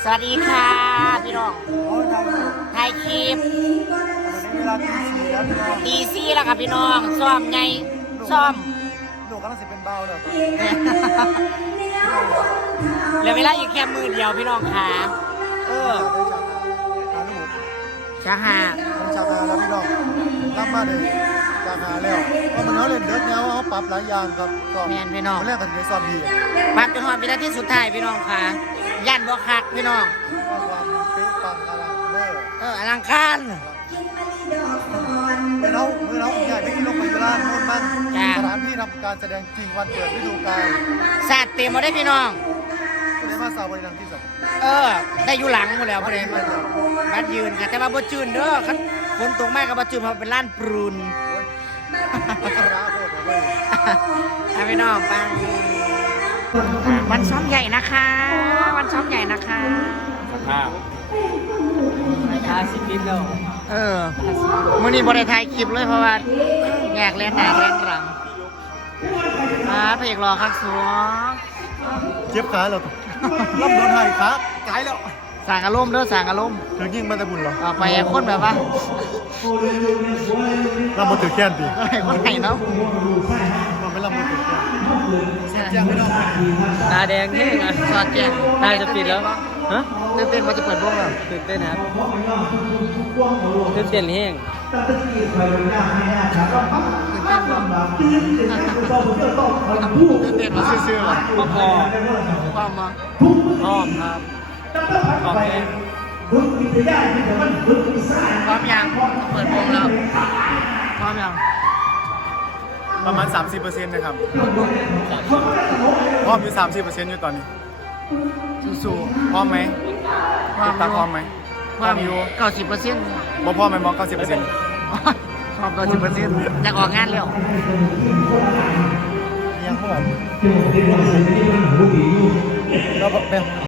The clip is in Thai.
สวัสดีค่ะพี่น้องถ่ายคลิปเวลาตีสี่แล้วพี่น้องตีซี่แล้วค่ะพี่น้องซ้อมไงซ้อมหนูกำลังสิเป็นเบาแล้วเหลือเวลาอีกแค่มือเดียวพี่น้องค่ะชาหาจากงานแล้วพี่น้องรับมาเลยจากงานแล้วเพราะมันเขาเล่นเด็กเนี้ยเขาปรับหลายอย่างครับก็แมนพี่น้องเขาเล่นกันในซ้อมดีปักจนหอดวินาทีสุดท้ายพี่น้องค่ะยันบ่คักพี่น้องความเป๊ะปังอลังเมื่ออลังการเมื่อเราใหญ่ไม่กินลงไปอยู่ร้านโน่นบ้างสถานที่ทำการแสดงจริงวันเปิดฤดูกาลสาดเต็มมาได้พี่น้องคุณได้มาสาวบริดังที่สุดได้อยู่หลังหมดแล้วพอดีบัดยืนค่ะแต่ว่าบ่จืนเด้อครับฝนตกมากกับบ่จืนเพราะเป็นร้านปรุนร้าโคตรเลยพี่น้องปังวันซ้อมใหญ่นะคะ วันซ้อมใหญ่นะคะ 50 ลิตรแล้วมื้อนี้บ่ได้ถ่ายคลิปเลยเพราะว่าแยกเล่นหน้าเล่นหลังพระเอกรอคักสัวเจ็บขาแล้วรับโดนไห้ขาไกลแล้วสั่งอารมณ์เด้อสั่งอารมณ์ถึงยิงมันจะบุญเหรอต่อไปไอ้คนแบบว่ารับมาถือแค้นดิไอ้คนไหนเนาะมันไม่รับมาถือแค้นเสียงไม่ต้องตาแดงแห้งอ่ะสอดแจ้งน่าจะปิดแล้วฮะตื่นเต้นว่าจะเปิดวงแล้วตื่นเต้นครับตื่นเต้นแห้งตื่นเต้นว่าซื่อๆหรอก็พอความมาพร้อมครับพร้อมแห้งพร้อมยังเปิดวงแล้วพร้อมยังประมาณ 30%นะครับพร้อมอยู่ 30%อยู่ตอนนี้สู้พร้อมไหมๆความตาพร้อมไหมความอยู่90% บ่พร้อมไหมมอง90% ความ90%อยากออกงานเร็วยังพร้อมแล้วก็